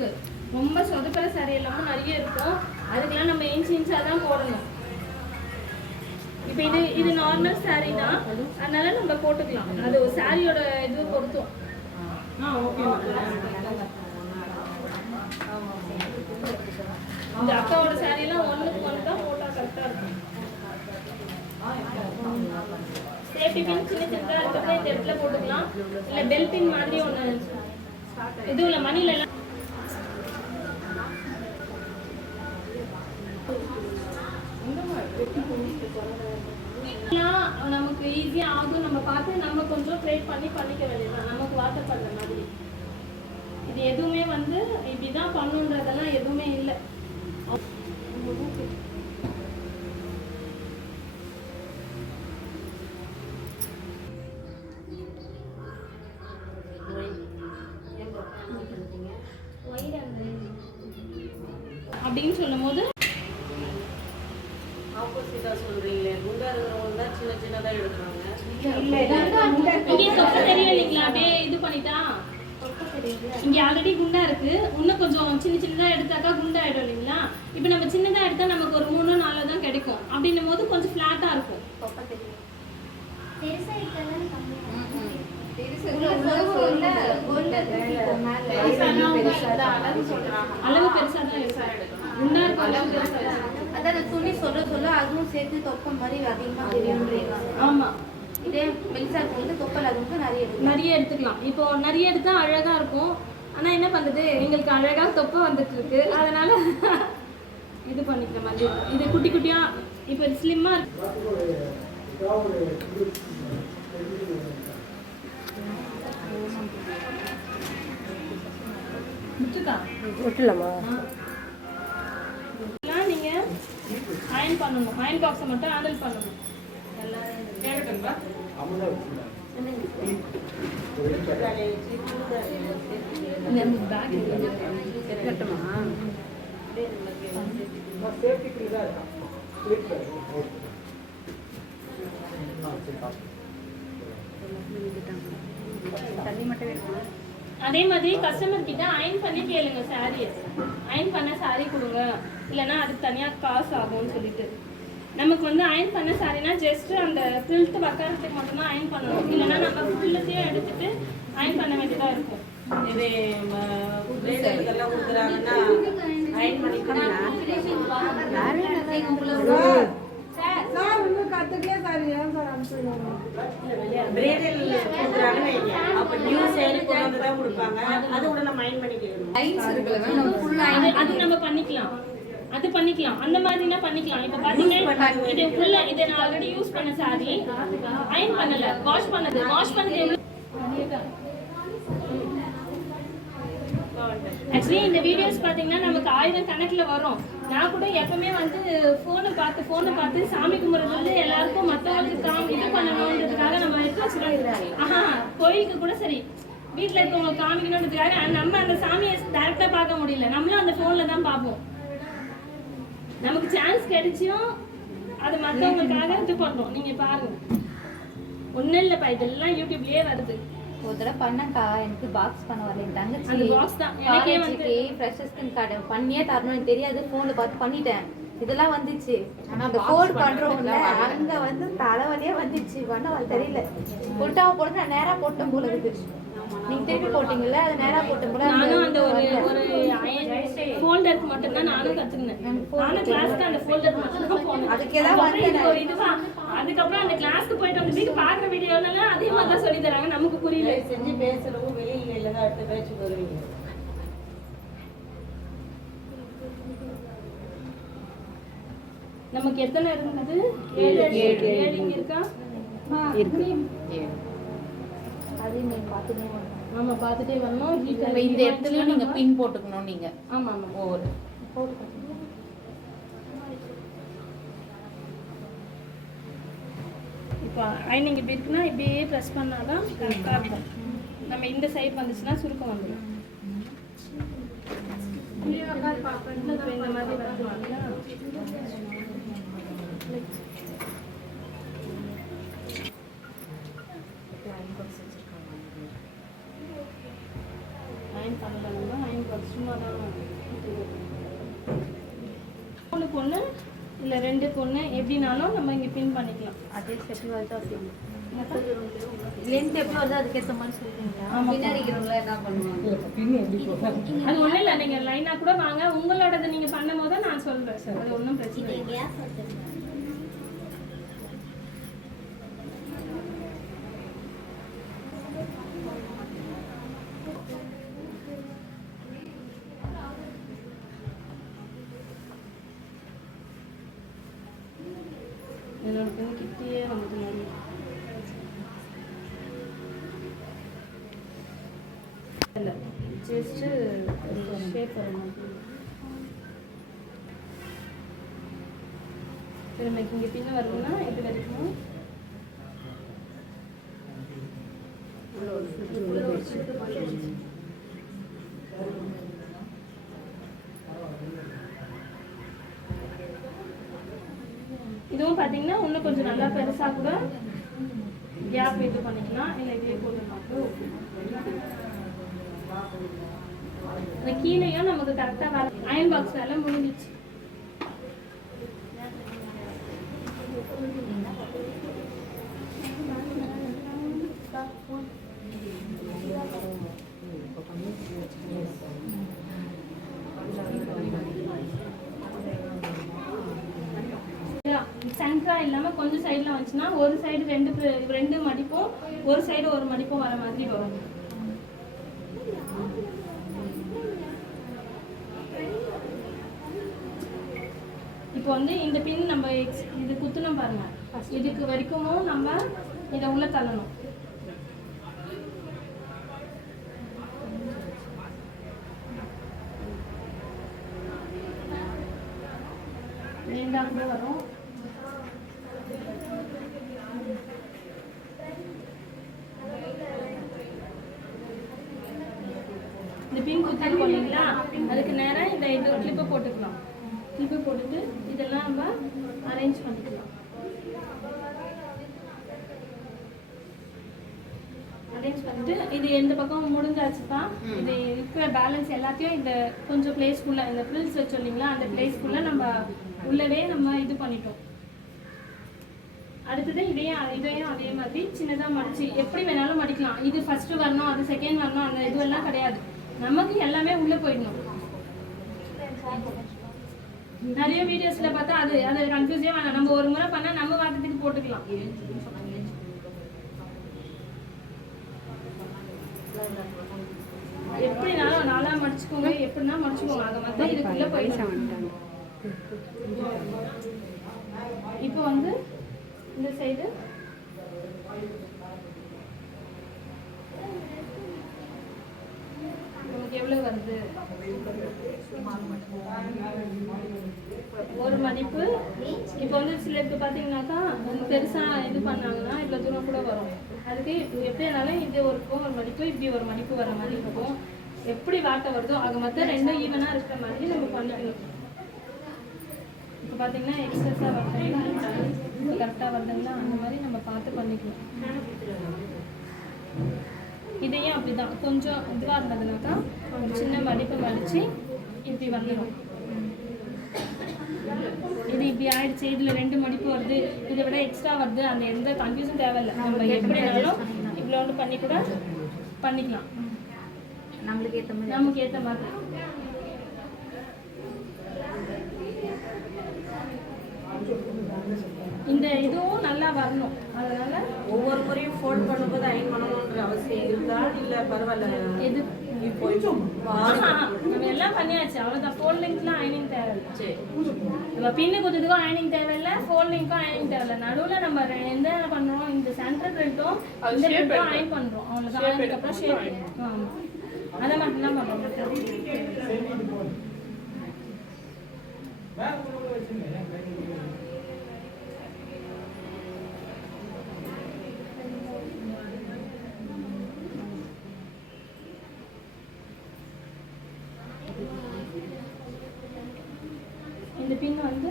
Work ரொம்ப சொதப்புற saree எல்லாமும் நிறைய இருக்கும். அதுக்கெல்லாம் நம்ம இன்ச் இன்ச்சாக தான் போடணும். இப்போ இது இது நார்மல் saree தான். அதனால நம்ம போட்டுக்கலாம். அது சாரியோட இது ஓகே இந்த அக்காவோட எல்லாம் ஒண்ணுக்கு ஒன்று தான் போட்டால் கரெக்டாக இருக்கும். சேஃப்டி பின் சின்ன சின்னதாக இருக்கிறப்ப இந்த இடத்துல போட்டுக்கலாம். இல்லை பெல் பின் மாதிரி ஒன்று இதுவும் இல்லை மணில கொஞ்சம் பண்ணி பண்ணிக்க வேண்டியதான் நமக்கு வாட்டர் பண்ணுற மாதிரி. இது எதுவுமே வந்து இப்படிதான் பண்ணுன்றதெல்லாம் எதுவுமே இல்லை. அப்படின்னு சொல்லும்போது ஆப்போசிட்டா சொல்றீங்களே. குண்டா இருக்கிறவங்க தான் சின்ன சின்னதா எடுக்கிறாங்க. இங்கே தொப்பை தெரியும் இல்லைங்களா? அப்படியே இது பண்ணிட்டா? இங்க ஆல்ரெடி குண்டா இருக்கு. இன்னும் கொஞ்சம் சின்ன சின்னதா எடுத்தாக்கா குண்டா ஆயிடும் இல்லைங்களா? இப்போ நம்ம சின்னதா எடுத்தா நமக்கு ஒரு மூணோ நாலோ தான் கிடைக்கும். அப்படின்னும் போது கொஞ்சம் ஃபிளாட்டா இருக்கும். அளவு பெருசா தான் குண்டா இருக்கும். அதான் துணி சொல்ல சொல்ல அதுவும் சேர்த்து தொப்பை மாதிரி அதிகமா தெரியுன்றீங்க ஆமா. இதே மெலிசா இருக்கும் தொப்பல் அதுவும் நிறைய இருக்கு நிறைய எடுத்துக்கலாம். இப்போ நிறைய எடுத்தா அழகா இருக்கும். ஆனா என்ன பண்றது? எங்களுக்கு அழகா தொப்பை வந்துட்டு இருக்கு. அதனால இது பண்ணிக்கிற மாதிரி. இது குட்டி குட்டியா இப்போ ஸ்லிம்மா விட்டுலாமா நீங்க அயன் பண்ணணும் அயன் பாக்ஸை மட்டும் ஹேண்டில் பண்ணணும் அதே மாதிரி கஸ்டமர் கிட்ட அயன் பண்ணி கேளுங்க சாரியை அயன் பண்ண சாரி கொடுங்க. இல்லைன்னா அதுக்கு தனியாக காசு ஆகும்னு சொல்லிட்டு. நமக்கு வந்து அயன் பண்ண சாரினா ஜஸ்ட் அந்த ஃபில்ட் வைக்கிறதுக்கு மட்டும்தான் அயன் பண்ணணும். இல்லைன்னா நம்ம ஃபுல்லத்தையும் எடுத்துட்டு அயன் பண்ண வேண்டியதாக இருக்கும். இது இதெல்லாம் கொடுக்குறாங்கன்னா அயன் பண்ணிக்கலாம் பிரேடல் கொடுக்குறாங்கன்னு வைங்க. அப்ப நியூ சேரி கொண்டு வந்து தான் கொடுப்பாங்க. அது கூட நம்ம பண்ணிக்கலாம். அது பண்ணிக்கலாம். அந்த மாதிரினா பண்ணிக்கலாம். இப்போ பாத்தீங்கன்னா இது உள்ள இதை நான் ஆல்ரெடி யூஸ் பண்ண சாரி அயன் பண்ணல. வாஷ் பண்ணது. வாஷ் பண்ணது ஆக்சுவலி இந்த வீடியோஸ் பார்த்தீங்கன்னா நமக்கு ஆயிரம் கணக்கில் வரும். நான் கூட எப்பவுமே வந்து ஃபோனை பார்த்து ஃபோனை பார்த்து சாமி கும்பிட்றது வந்து எல்லாருக்கும் மற்றவங்களுக்கு காமி இது பண்ணணுன்றதுக்காக நம்ம எடுத்து வச்சுருக்கோம் ஆஹா கோயிலுக்கு கூட சரி. வீட்டில் இருக்கவங்க காமிக்கணுன்றதுக்காக நம்ம அந்த சாமியை டேரெக்டாக பார்க்க முடியல. நம்மளும் அந்த ஃபோனில் தான் பார்ப்போம். நமக்கு சான்ஸ் கிடைச்சியும் அது மற்றவங்களுக்காக இது பண்ணுறோம் நீங்கள் பாருங்க. ஒன்றும் இல்லைப்பா இதெல்லாம் யூடியூப்லேயே வருது. ஒரு தடவை பண்ணக்கா எனக்கு பாக்ஸ் பண்ண வரல. என் அந்த தங்கச்சி பாக்ஸ் தான். எனக்கே வந்து காலேஜுக்கு ஃப்ரெஷர்ஸ்க்கு கார்டு பண்ணியே தரணும். எனக்கு தெரியாது. ஃபோனில் பார்த்து பண்ணிட்டேன். இதெல்லாம் வந்துச்சு. அந்த கோட் பண்றோம்ல அங்க வந்து தலைவலியே வந்துச்சு. பண்ண தெரியல. புல்டாவை போட்டு நான் நேரா போட்டேன் போல இருக்கு. நீங்க திருப்பி போட்டீங்கல்ல? அது நேரா போட்டேன் போல நானும் அந்த ஒரு ஒரு ஃபோல்டருக்கு மட்டும் தான் நானும் கத்துக்கினேன். நானும் கிளாஸ்க்கு அந்த ஃபோல்டர் மட்டும் தான் போனேன். அதுக்கு ஏதாவது அதுக்கப்புறம் இது ஒரு இதுவா அதுக்கப்புறம் அந்த கிளாஸ்க்கு போயிட்டு வந்து வீட்டு பாக்குற வீடியோலாம் அதே மாதிரி தான் சொல்லி தராங்க. நமக்கு புரியல. செஞ்சு பேசுறவங்க வெளியில இல்லைன்னா அடுத்த பேச்சு வருவீங்க நமக்கு எத்தனை இருந்தது? ஏழு. ஏழு. இங்க இருக்கா? அது நீங்க பார்த்துட்டே வாங்க. ஆமா பார்த்துட்டே வரணும். இப்ப இந்த இடத்துலயும் நீங்க பின் போட்டுக்கணும் நீங்க. ஆமா ஆமா. ஒவ்வொரு இப்போ ஐனிங் இப்படி இருக்குன்னா இப்படியே ப்ரெஸ் பண்ணாதான் கரெக்டாக இருக்கும். நம்ம இந்த சைடு வந்துச்சுன்னா சுருக்கம் வந்துடும் இப்போ இந்த மாதிரி வந்துருவாங்களா அயன் பண்ணலன்னா அயன் பாக்ஸ் சும்மா தான் பொண்ணு எப்படினாலும் நம்ம இங்கே பின் பண்ணிக்கலாம். அதே செட்டு வருது அப்படி லென்த் எப்படி வருதோ அதுக்கேற்ற மாதிரி சொல்றீங்களா? பின்னாடி என்ன பண்ணுவாங்க? அது ஒன்றும் இல்லை. நீங்கள் லைனாக கூட வாங்க. உங்களோடது நீங்கள் பண்ணும் போது நான் சொல்கிறேன் அது ஒன்றும் பிரச்சனை கிட்டேயே வந்து மாதிரி இல்லை ஜஸ்ட்டு ஷேப் வர மாதிரி திரும்ப இங்கே பின்ன வரணும்னா இது வரைக்கும் இதுவும் இன்னும் கொஞ்சம் நல்லா பெருசாக கூட கேப் இது பண்ணிக்கலாம். இல்லை இதே போட்டுக்கலாம். கீழேயும் நமக்கு கரெக்டாக வேலை அயன் பாக்ஸ் வேலை முடிஞ்சிச்சு. சென்டரா இல்லாமல் கொஞ்சம் சைடில் வந்துச்சுன்னா ஒரு சைடு ரெண்டு ரெண்டு மடிப்பும் ஒரு சைடு ஒரு மடிப்பும் வர மாதிரி வரும். இப்போ வந்து இந்த பின் நம்ம இது குத்துனோம் பாருங்க. இதுக்கு வரைக்கும் நம்ம இதை உள்ள தள்ளணும் நீண்டா கூட வரும் இந்த பின் குத்தி போனீங்களா அதுக்கு நேரா இந்த இது கிளிப்பை போட்டுக்கலாம். கிளிப்பை போட்டுட்டு இதெல்லாம் நம்ம அரேஞ்ச் பண்ணிக்கலாம். அரேஞ்ச் பண்ணிட்டு இது எந்த பக்கம் முடிஞ்சாச்சுப்பா? இது இருக்கிற பேலன்ஸ் எல்லாத்தையும் இந்த கொஞ்சம் பிளேஸ்க்குள்ள இந்த ஃப்ரில்ஸ் வச்சோன்னீங்களா அந்த பிளேஸ்க்குள்ள நம்ம உள்ளவே நம்ம இது பண்ணிட்டோம். அடுத்தது இதையும் இதையும் அதே மாதிரி சின்னதாக மடிச்சு எப்படி வேணாலும் மடிக்கலாம். இது ஃபர்ஸ்ட் வரணும் அது செகண்ட் வரணும் அந்த இதுவெல்லாம் கிடையாது. நமக்கு எல்லாமே உள்ள போயிடணும். நிறைய வீடியோஸ்ல பார்த்தா அது அது கன்ஃபியூஸே வேணாம். நம்ம ஒரு முறை பண்ணா நம்ம வாட்டத்துக்கு போட்டுக்கலாம். எப்படினாலும் நாளா மடிச்சுக்கோங்க எப்படின்னா மடிச்சுக்கோங்க. அதை மட்டும் இதுக்குள்ள போயிடும் இப்போ வந்து இந்த சைடு எவ்வளோ வருது? ஒரு மதிப்பு. இப்போ வந்து சிலருக்கு பார்த்தீங்கன்னாக்கா ரொம்ப பெருசா இது பண்ணாங்கன்னா இவ்வளோ தூரம் கூட வரும். அதுக்கு எப்படி இருந்தாலும் இது ஒரு ஒரு மதிப்பு இப்படி ஒரு மதிப்பு வர மாதிரி இருக்கும். எப்படி வாட்டை வருதோ அது மொத்தம் ரெண்டும் ஈவனாக இருக்கிற மாதிரி நம்ம பண்ணிக்கணும். இப்போ பார்த்தீங்கன்னா எக்ஸஸாக வருதுங்களா கரெக்டாக வருதுங்களா அந்த மாதிரி நம்ம பார்த்து பண்ணிக்கணும். இதையும் அப்படிதான். கொஞ்சம் இதுவாக இருந்ததுனாக்கா ஒரு சின்ன மடிப்பு மடித்து இப்படி வந்துடும் இது இப்படி ஆயிடுச்சு இதுல ரெண்டு மடிப்பு வருது இதை விட எக்ஸ்ட்ரா வருது அந்த எந்த கன்ஃபியூஷன் தேவையில்லை. நம்ம எப்படினாலும் இவ்வளோண்டு பண்ணி கூட பண்ணிக்கலாம். நம்மளுக்கு ஏற்ற மாதிரி. நமக்கு ஏற்ற மாதிரி. இந்த இதுவும் நல்லா வரணும். அதனால ஒவ்வொரு முறையும் ஃபோன் பண்ணும்போது அயன் பண்ணணுன்ற அவசியம் இருக்கா இல்ல பரவாயில்ல. எது? நம்ம எல்லாம் பண்ணியாச்சு. அவ்வளோதான் ஃபோன் லிங்க்லாம் அயனிங் தேவையில்லை. நம்ம பின்னு குத்துறதுக்கும் அயனிங் தேவையில்ல ஃபோன் லிங்க்கும் அயனிங் தேவையில்ல. நடுவில் நம்ம எந்த பண்றோம் இந்த சென்டர் பிரிண்ட்டும் இந்த பிரிண்ட்டும் அயன் பண்றோம் அவ்வளோதான் அதுக்கப்புறம் ஷேப் ஆமாம் அதை பண்ணுறோம் இந்த பின் வந்து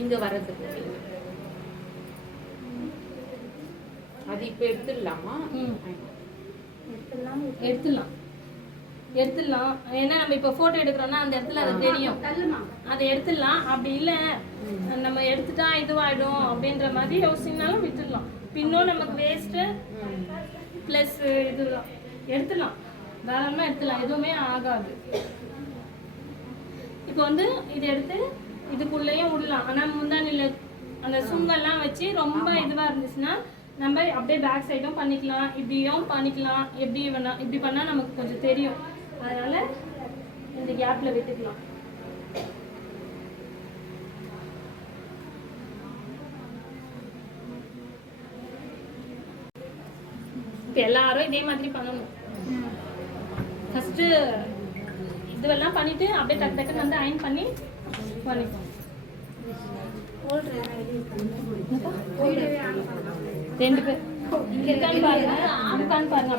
இங்க வர்றதுக்கு அது இப்ப எடுத்துடலாமா? எடுத்துடலாம்? எடுத்துடலாம். எடுத்துடலாம். ஏன்னா நம்ம இப்போ ஃபோட்டோ எடுக்கிறோம்னா அந்த இடத்துல அது தெரியும். அதை எடுத்துடலாம். அப்படி இல்லை நம்ம எடுத்துட்டா இதுவாயிடும் அப்படின்ற மாதிரி யோசிச்சிங்கனாலும் விட்டுடலாம். பின்னும் நமக்கு வேஸ்ட்டு ப்ளஸ் இதுதான் எடுத்துடலாம். தாராளமாக எடுத்துடலாம். எதுவுமே ஆகாது. இப்போ வந்து இதை எடுத்து இதுக்குள்ளேயும் விடலாம் ஆனால் முந்தானில அந்த சுங்கெல்லாம் வச்சு ரொம்ப இதுவாக இருந்துச்சுன்னா நம்ம அப்படியே பேக் சைடும் பண்ணிக்கலாம். இப்படியும் பண்ணிக்கலாம். எப்படி வேணா இப்படி பண்ணால் நமக்கு கொஞ்சம் தெரியும். அதனால இந்த கேப்பில் விட்டுக்கலாம். எல்லாரும் இதே மாதிரி பண்ணணும். ஃபஸ்ட்டு இதுவெல்லாம் பண்ணிட்டு அப்படியே டக்கு டக்குன்னு வந்து அயன் பண்ணி பண்ணிக்கோங்க ரெண்டு பேர். இருக்கான்னு பாருங்க. இருக்கான்னு பாருங்க.